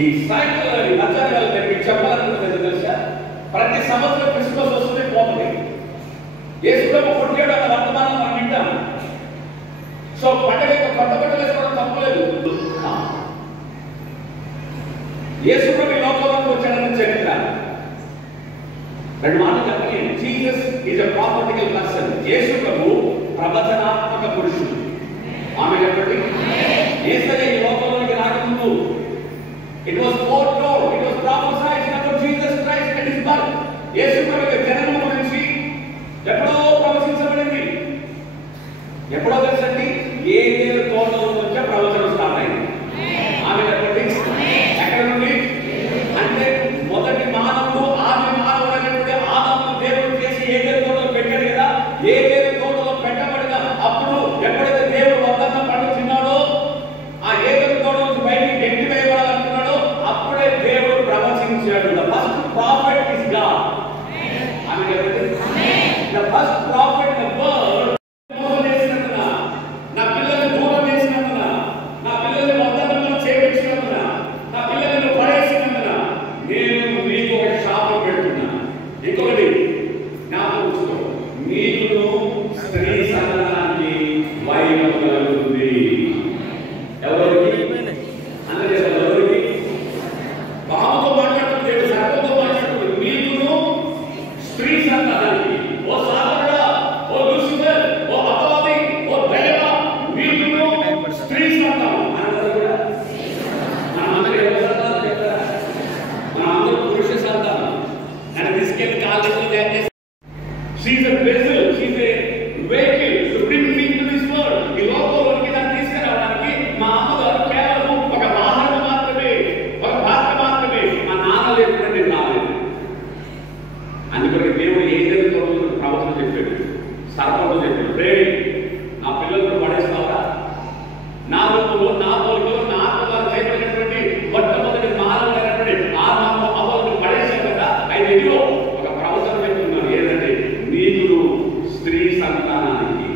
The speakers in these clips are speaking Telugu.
ఈ సాయంత్రం ఆచార్యాల దగ్గరికి చెప్పాలనుకుంటుంది తెలుసా? ప్రతి సంవత్సరం క్రిస్మస్ వస్తుంది పోతుంది. యేసుప్రభు పుట్టాడు అన్న వర్తమానం మనం వింటాం. సో పండుగ కొత్త బట్టలు వేసుకోవడం తప్పలేదు. యేసుప్రభు లోకంలోకి వచ్చాడని చరిత్ర. రెండు మాటలు చెప్పండి. Jesus is a prophetical person. యేసుప్రభు ప్రవచనాత్మక పురుషుడు. ఆమె చెప్పండి. యేసయ్య ఈ లోకంలోకి రాకముందు it was foretold, it was prophesied about Jesus Christ and his birth. యేసుప్రభు జననం గురించి ఎప్పుడో ప్రవచించబడింది. ఎప్పుడో తెలుసండి? ఏదేలు తోటలో నుంచి ప్రవచనం స్టార్ట్ అయింది. ఆమె చెప్పండి. ఎక్కడ నుండి అంటే మొదటి మానవుడు ఆది మానవుడు అనేటువంటి ఆదామును దేవుడు చేసి ఏదేలు తోటలో పెట్టాడు కదా. ఏదేలు తోటలో పెట్టబడిన అప్పుడు ఎప్పుడైతే దేవుడు వాగ్దానం పండించినాడో ఆ ఏదేలు తోట నుంచి బయటికి గట్టి వేయబడాలనుకున్నాడో అప్పుడే దేవుడు ప్రవచించాడు. The first prophet is God. ఆమె చెప్పండి. The first prophet in the world నా పిల్లల్ని దూరం చేసినందున, నా పిల్లల్ని వాగ్దానంలో చేయించినందున, నా పిల్లలను పడేసినందున నేను మీకు ఒక శాపం పెడుతున్నా. ఇంకొకటి జ్ఞాపకం ఉంచుకో, నీకును స్త్రీ సంతానానికి వైరం కలుగుతుంది. ఎవరికి? అందరూ ఎవరికి? పాముతో మాట్లాడుతుంది, సర్పంతో మాట్లాడుతుంది. నీకును స్త్రీ సంతానానికి. ఓ సాధకుడా, ఓ లూసిఫర్, ఓ అపవాది, ఓ దైవ, నీకును స్త్రీ సంతానం. అందరూ కూడా మనందరూ ఎవరి సంతానం చెప్తారా? మనందరూ పురుష సంతానం. నన్ను తీసుకెళ్ళి కాలేజీలో She is a vessel, she is a vehicle to bring me to this world. ఈ లోకంలోకి నన్ను తీసుకురావడానికి మా అమ్మగారు కేవలం ఒక వాహనం మాత్రమే, ఒక పాత్ర మాత్రమే. మా నాన్న లేకుండా నేను రాలేదు. అందుకని దేవుడు ఏదైనా తోటలో ప్రవచనం చెప్పాడు, సర్పంలో చెప్పాడు. రే నా పిల్లలను పడేస్తావా? నా రూపంలో, నా పోలికలో, నా ఆత్మగారు చేయబడినటువంటి మొట్టమొదటి మానవుడైనటువంటి ఆ అవ్వలను పడేశారు కదా. అయితే ఇదిగో ఒక ప్రవచనం చెప్తున్నాను. ఏంటంటే నీకును స్త్రీ సంతానానికి.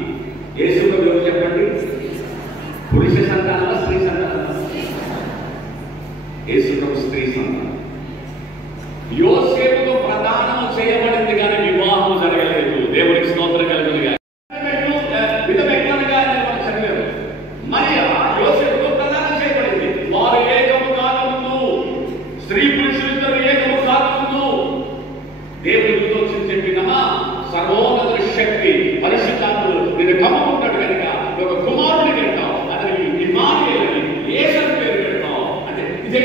యేసుప్రభు ఎవరు చెప్పండి? పురుష సంతానమా స్త్రీ సంతానమా? యేసుప్రభు స్త్రీ సంతానం. యోసేపుతో ప్రదానం చేయబడింది కానీ వివాహం జరగలేదు. దేవునికి స్తోత్రం కలుగునుగా. విధవెక్కలుగా చదివారు. మరియ యోసేపుతో ప్రదానం చేయబడింది. వారు ఏకము కాకముందు, స్త్రీ పురుషులిద్దరు ఏకము కాకముందు దేవుని దూతం చెప్పినమా సర్వోన్నత శక్తి పరిశుద్ధాత్ముడు నేను కమ్ముకుంటాడు కనుక ఒక కుమారుని పెడతావు, అతనికి ఇమ్మానుయేలు అని యేసు పేరు పెడతావు. అంటే ఇది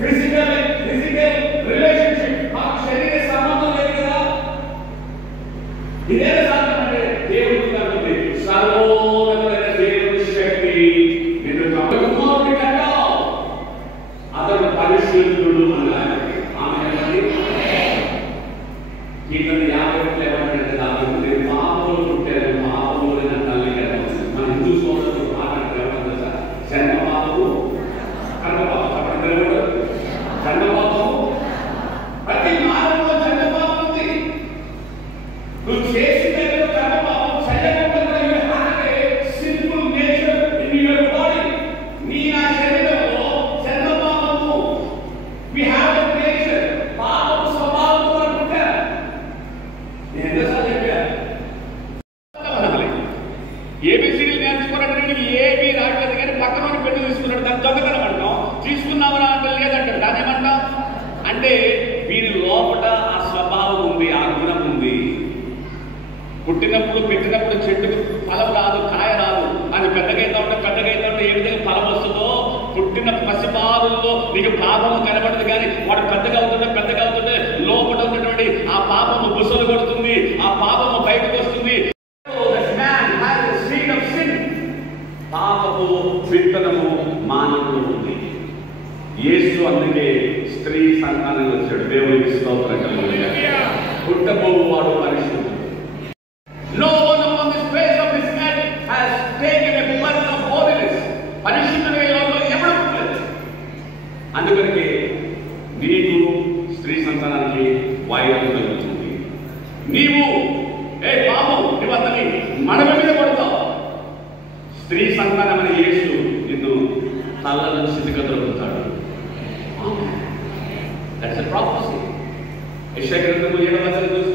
ఫిజికల్ రిలేషన్షిప్, ఆ శరీర సంబంధం లేదు కదా. ఇదే సాధన అంటే దేవుడు కాబట్టి సర్వోన్నతమైన దేవుని శక్తి నిన్ను కుమారుని కంటావు, అతను పరిశుద్ధుడు అన్నారు. ఆమె కీర్తన 50 ఏమంటే దాని పాపములు పుట్టారు, పాపములు తల్లి కదా. మన హిందూ సోదరులు మాట్లాడుతూ సార్ చంద్రబాబు కర్మపాపం చెప్పండి. చంద్రబాబు ప్రతి మానవులో చంద్రబాబు ఉంది. నువ్వు చేసిన చంద్రబాబు చేయకుండా simple nature in your body. నీ నా శరీరంలో Chandrababu we have a nature, పాపము స్వభావంతో పుట్టారు. ఏబిసిడీలు నేర్చుకున్నట్టు ఏబీ రావట్లేదు కానీ పక్కన పెళ్లి తీసుకున్నాడు. దాన్ని దొంగతనం అంటాం. తీసుకున్నామని అంటే లేదంటే దాన్ని ఏమంటాం అంటే వీరి లోపల ఆ స్వభావం ఉంది, ఆ గుణం ఉంది. పుట్టినప్పుడు పెట్టినప్పుడు చెట్టుకు ఫలం రాదు, కాయ రాదు. అది పెద్దగైతా ఉంటే ఏ విధంగా ఫలం వస్తుందో పుట్టిన పసిబారుల్లో నీకు పాపము కనబడదు. కానీ వాడు పెద్దగా అవుతుంటే లోపల ఉన్నటువంటి ఆ పాపము బుసలు కొడుతుంది, ఆ పాపము బయటకు వస్తుంది. పాపము విత్తనము మానవుడు ఉంది. యేసు అందుకే స్త్రీ సంతానం వచ్చాడు. దేవునికి స్తోత్రం కలుగునుగాక. పుట్టబోవాడు పరిశుద్ధుడు. No one upon this face of this earth has taken a birth of holiness. పరిశుద్ధుడు ఈ లోకంలో ఎవడు పుట్టలేదు. అందుకని నీకు స్త్రీ సంతానానికి వైరం కలుగుతుంది. నీవు పాము నువ్వు అతని మడమ మీద పడతావు. స్త్రీ సంతానమైన యేసు నిన్ను తల నుంచి స్థితిగతులుతాడు. That's a prophecy. యెషయా గ్రంథము 7వ అధ్యాయం